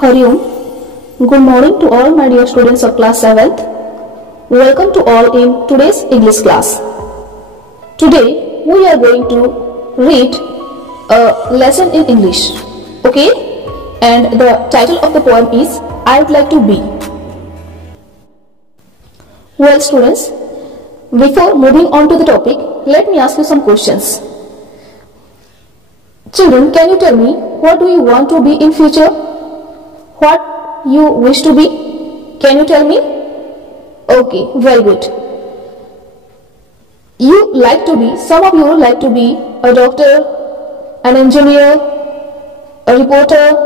Hariom. Good morning to all my dear students of class 7th. Welcome to all in today's English class. Today we are going to read a lesson in English. Okay? And the title of the poem is I Would Like to Be. Well students, before moving on to the topic, let me ask you some questions. Children, can you tell me what do you want to be in future? What you wish to be? Can you tell me? Okay, very good. You like to be, some of you like to be a doctor, an engineer, a reporter,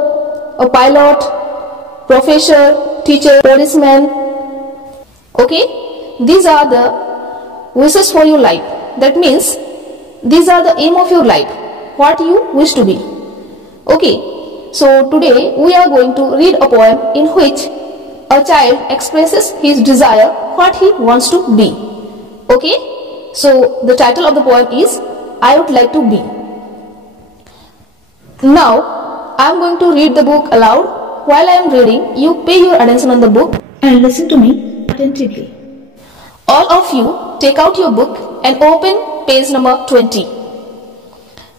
a pilot, professor, teacher, policeman. Okay, these are the wishes for your life. That means these are the aim of your life, what you wish to be. Okay. So today we are going to read a poem in which a child expresses his desire, what he wants to be. Okay? So the title of the poem is I Would Like to Be. Now I am going to read the book aloud. While I am reading, you pay your attention on the book and listen to me attentively. All of you take out your book and open page number 20.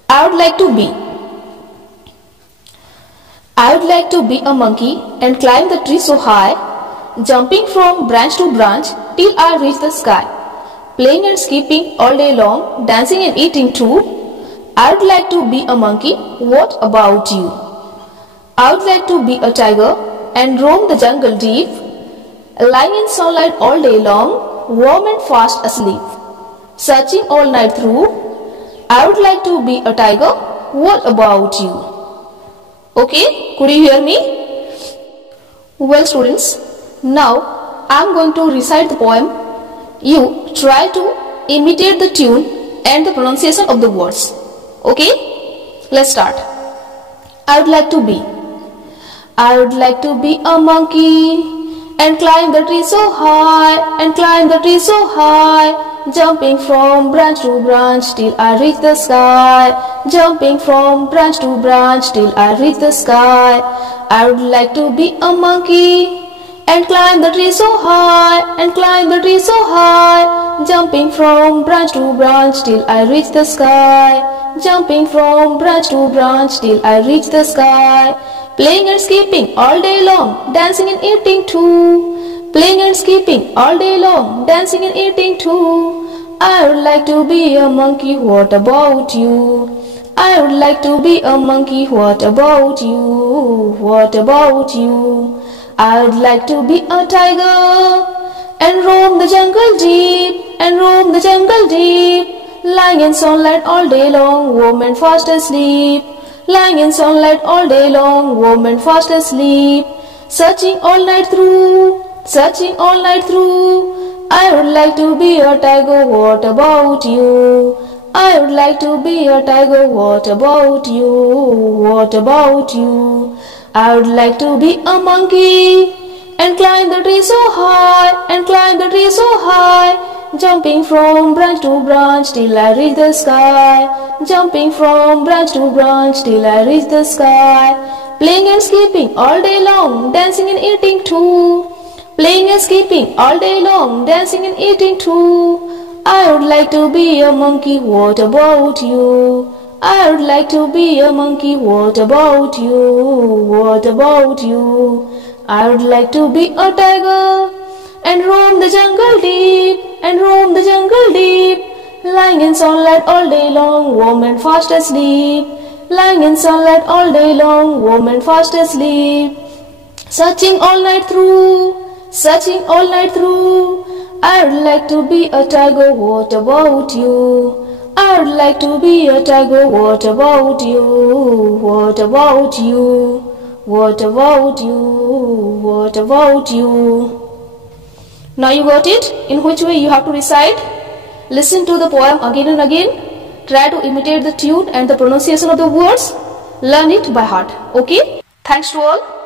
I would like to be. I would like to be a monkey and climb the tree so high, jumping from branch to branch till I reach the sky, playing and skipping all day long, dancing and eating too. I would like to be a monkey. What about you? I would like to be a tiger and roam the jungle deep, lying in sunlight all day long, warm and fast asleep, searching all night through. I would like to be a tiger. What about you? Okay, could you hear me? Well students, now I am going to recite the poem. You try to imitate the tune and the pronunciation of the words. Okay, let's start. I would like to be. I would like to be a monkey and climb the tree so high, and climb the tree so high, jumping from branch to branch till I reach the sky, jumping from branch to branch till I reach the sky. I would like to be a monkey and climb the tree so high, and climb the tree so high, jumping from branch to branch till I reach the sky, jumping from branch to branch till I reach the sky, playing and skipping all day long, dancing and eating too, playing and skipping all day long, dancing and eating too. I would like to be a monkey. What about you? I would like to be a monkey. What about you? What about you? I would like to be a tiger and roam the jungle deep, and roam the jungle deep, lying in sunlight all day long, warm and fast asleep, lying in sunlight all day long, warm and fast asleep, searching all night through, searching all night through. I would like to be a tiger. What about you? I would like to be a tiger. What about you? What about you? I would like to be a monkey and climb the tree so high, and climb the tree so high, jumping from branch to branch till I reach the sky, jumping from branch to branch till I reach the sky, playing and skipping all day long, dancing and eating too, playing and skipping all day long, dancing and eating too. I would like to be a monkey. What about you? I would like to be a monkey. What about you? What about you? I would like to be a tiger and roam the jungle deep, and roam the jungle deep, lying in sunlight all day long, warm and fast asleep, lying in sunlight all day long, warm and fast asleep, searching all night through, searching all night through. I would like to be a tiger. What about you? I would like to be a tiger. What about you? What about you? What about you? What about you? Now you got it? In which way you have to recite? Listen to the poem again and again. Try to imitate the tune and the pronunciation of the words. Learn it by heart. Okay? Thanks to all.